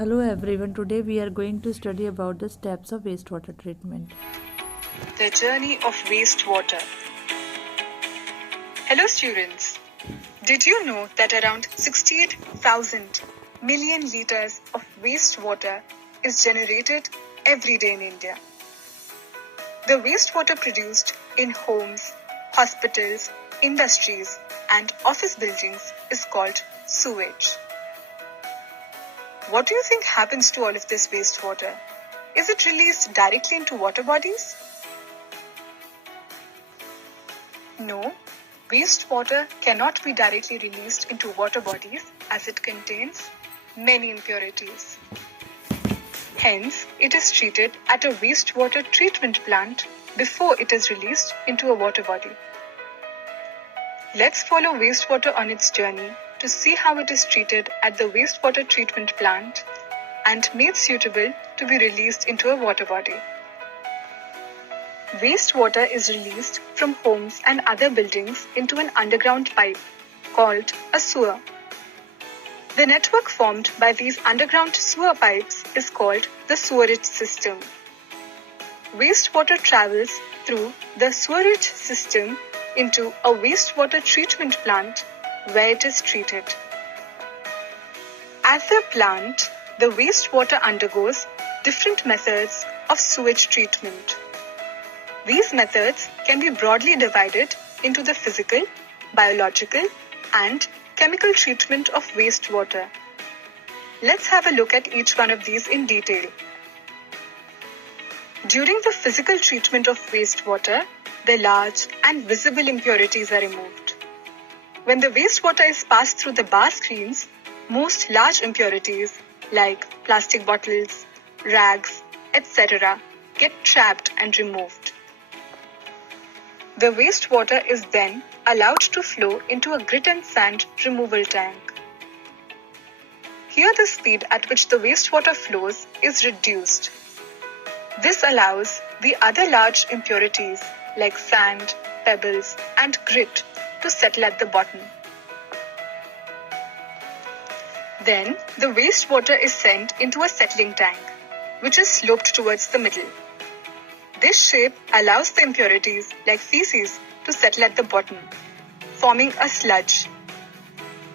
Hello everyone, today we are going to study about the steps of wastewater treatment. The Journey of Wastewater. Hello students. Did you know that around 68,000 million liters of wastewater is generated every day in India? The wastewater produced in homes, hospitals, industries and office buildings is called sewage. What do you think happens to all of this wastewater? Is it released directly into water bodies? No, wastewater cannot be directly released into water bodies as it contains many impurities. Hence, it is treated at a wastewater treatment plant before it is released into a water body. Let's follow wastewater on its journey to see how it is treated at the wastewater treatment plant and made suitable to be released into a water body. Wastewater is released from homes and other buildings into an underground pipe called a sewer. The network formed by these underground sewer pipes is called the sewerage system. Wastewater travels through the sewerage system into a wastewater treatment plant where it is treated. At the plant, the wastewater undergoes different methods of sewage treatment. These methods can be broadly divided into the physical, biological, and chemical treatment of wastewater. Let's have a look at each one of these in detail. During the physical treatment of wastewater, the large and visible impurities are removed. When the wastewater is passed through the bar screens, most large impurities like plastic bottles, rags, etc. get trapped and removed. The wastewater is then allowed to flow into a grit and sand removal tank. Here the speed at which the wastewater flows is reduced. This allows the other large impurities like sand, pebbles, and grit to settle at the bottom. Then the wastewater is sent into a settling tank, which is sloped towards the middle. This shape allows the impurities like feces to settle at the bottom, forming a sludge.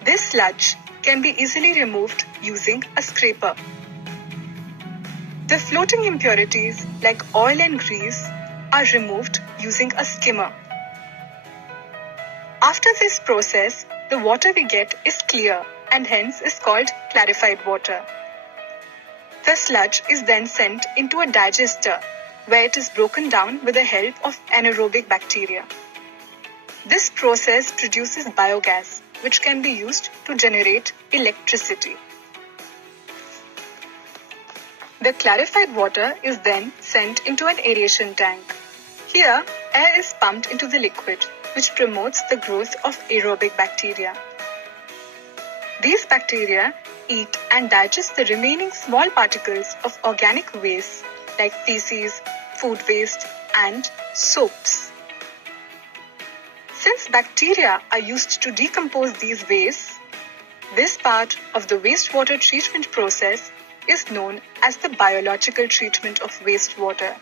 This sludge can be easily removed using a scraper. The floating impurities like oil and grease are removed using a skimmer. After this process, the water we get is clear and hence is called clarified water. The sludge is then sent into a digester where it is broken down with the help of anaerobic bacteria. This process produces biogas, which can be used to generate electricity. The clarified water is then sent into an aeration tank. Here, air is pumped into the liquid, which promotes the growth of aerobic bacteria. These bacteria eat and digest the remaining small particles of organic waste like feces, food waste, and soaps. Since bacteria are used to decompose these wastes, this part of the wastewater treatment process is known as the biological treatment of wastewater.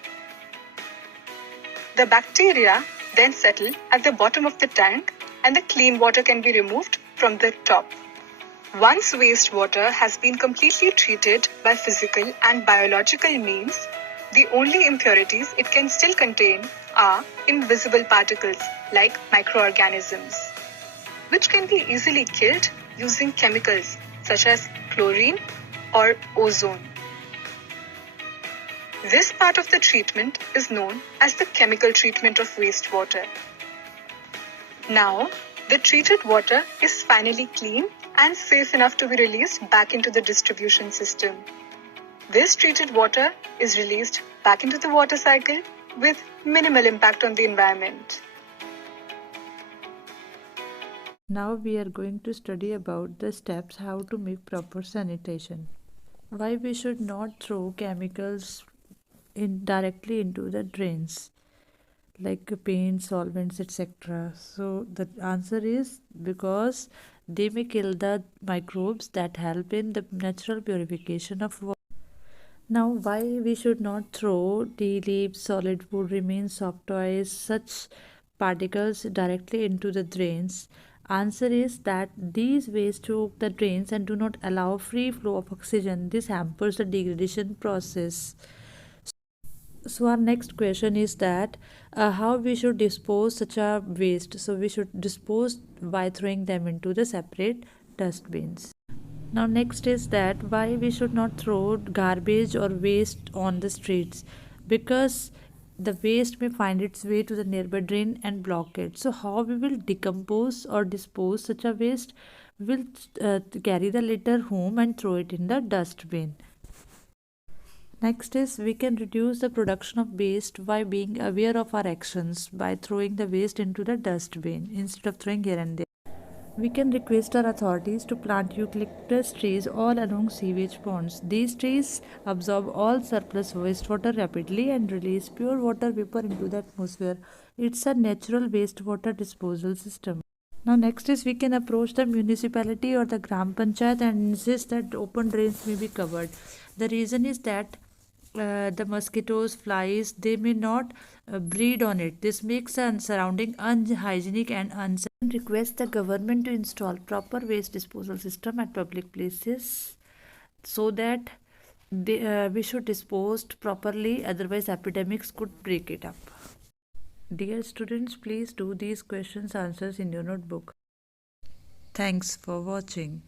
The bacteria then settle at the bottom of the tank and the clean water can be removed from the top. Once wastewater has been completely treated by physical and biological means, the only impurities it can still contain are invisible particles like microorganisms, which can be easily killed using chemicals such as chlorine or ozone. This part of the treatment is known as the chemical treatment of wastewater. Now, the treated water is finally clean and safe enough to be released back into the distribution system. This treated water is released back into the water cycle with minimal impact on the environment. Now we are going to study about the steps how to make proper sanitation. Why we should not throw chemicals directly into the drains like paint, solvents, etc. So the answer is because They may kill the microbes that help in the natural purification of water. Now, why we should not throw tea leaves, solid wood, remains, soft toys, such particles directly into the drains? Answer is that these waste choke the drains and do not allow free flow of oxygen. This hampers the degradation process. So our next question is that how we should dispose such a waste. So we should dispose by throwing them into the separate dustbins. Now next is that why we should not throw garbage or waste on the streets, because the waste may find its way to the nearby drain and block it. So how we will decompose or dispose such a waste? We will carry the litter home and throw it in the dustbin. Next is we can reduce the production of waste by being aware of our actions by throwing the waste into the dustbin instead of throwing here and there. We can request our authorities to plant eucalyptus trees all along sewage ponds. These trees absorb all surplus wastewater rapidly and release pure water vapor into the atmosphere. It's a natural wastewater disposal system. Now, next is we can approach the municipality or the Gram Panchayat and insist that open drains may be covered. The reason is that the mosquitoes, flies, they may not breed on it. This makes the surrounding unhygienic and unsafe. Request the government to install proper waste disposal system at public places so that we should dispose properly, otherwise epidemics could break it up. Dear students, please do these questions answers in your notebook. Thanks for watching.